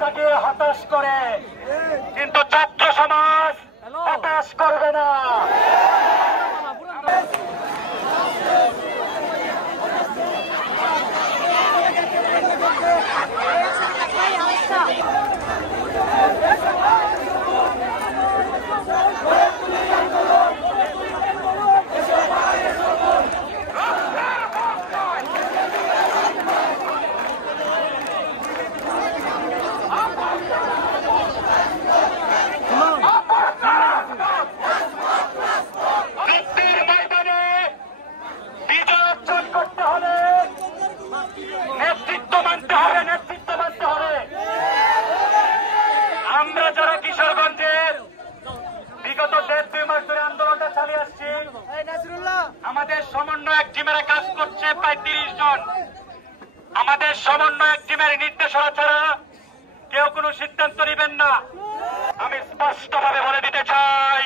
জাগিয়ে হতাশ করে, কিন্তু ছাত্র সমাজ হতাশ করবে না। আমরা যারা কিশোরগঞ্জের বিগত 1.5-2 মাস ধরে আন্দোলনটা চালিয়ে আসছি, আমাদের সমন্বয়ক টিমেরা কাজ করছে প্রায় 30 জন। আমাদের সমন্বয়ক টিমের নির্দেশনা ছাড়া কেউ কোনো সিদ্ধান্ত নেবেন না। আমি স্পষ্টভাবে বলে দিতে চাই,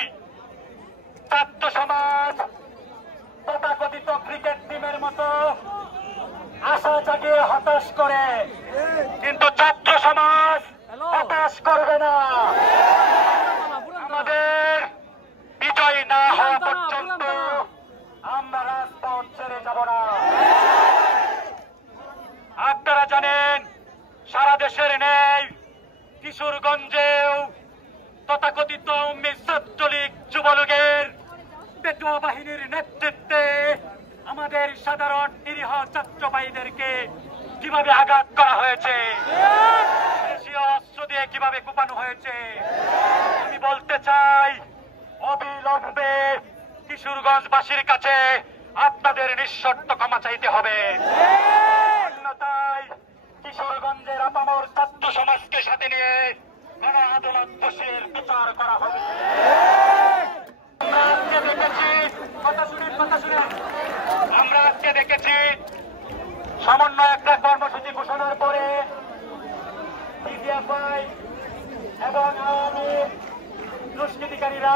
ছাত্র সমাজ তথাকথিত ক্রিকেট টিমের মতো আশা জাগিয়ে হতাশ করে, কিন্তু ছাত্র সমাজ হতাশ করবে না। আমাদের বিজয় না হওয়া পর্যন্ত আমরা রাজপথ ছেড়ে যাব না। আপনারা জানেন, সারা দেশের নেই কিশোরগঞ্জেও তথাকথিত ছাত্রলীগ যুবলীগের পেটুয়া বাহিনীর নেতৃত্বে আমাদের সাধারণ নিরীহ ছাত্র ভাইদেরকে কিভাবে আঘাত করা হয়েছে, দেশীয় অস্ত্র দিয়ে কিভাবে কোপানো হয়েছে। আমি বলতে চাই, অবিলম্বে কিশোরগঞ্জবাসীর কাছে আপনাদের নিঃশর্ত ক্ষমা চাইতে হবে। অন্যথায় কিশোরগঞ্জের আপামর ছাত্র সমাজকে সাথে নিয়ে গণ আদালত দোষীর বিচার করা হবে। আমরা আজকে দেখেছি, আমরা আজকে দেখেছি সমন্বয় একটা কর্মসূচি ঘোষণার পরে ডিজিএফআই এবং আওয়ামী দুষ্কৃতিকারীরা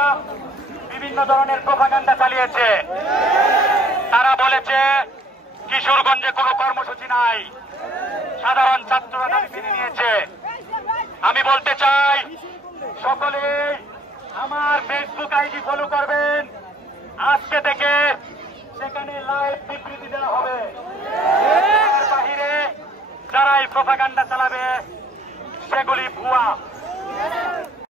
বিভিন্ন ধরনের প্রোপাগান্ডা চালিয়েছে। তারা বলেছে কিশোরগঞ্জে কোনো কর্মসূচি নাই, সাধারণ ছাত্ররা দাবি মেনে নিয়েছে। আমি বলতে চাই, সকলে আমার ফেসবুক আইডি ফলো করবেন। আজকে থেকে সেখানে লাইভ বিবৃতি দেওয়া হবে। বাহিরে যারা এই প্রোপাগান্ডা চালাবে সেগুলি ভুয়া।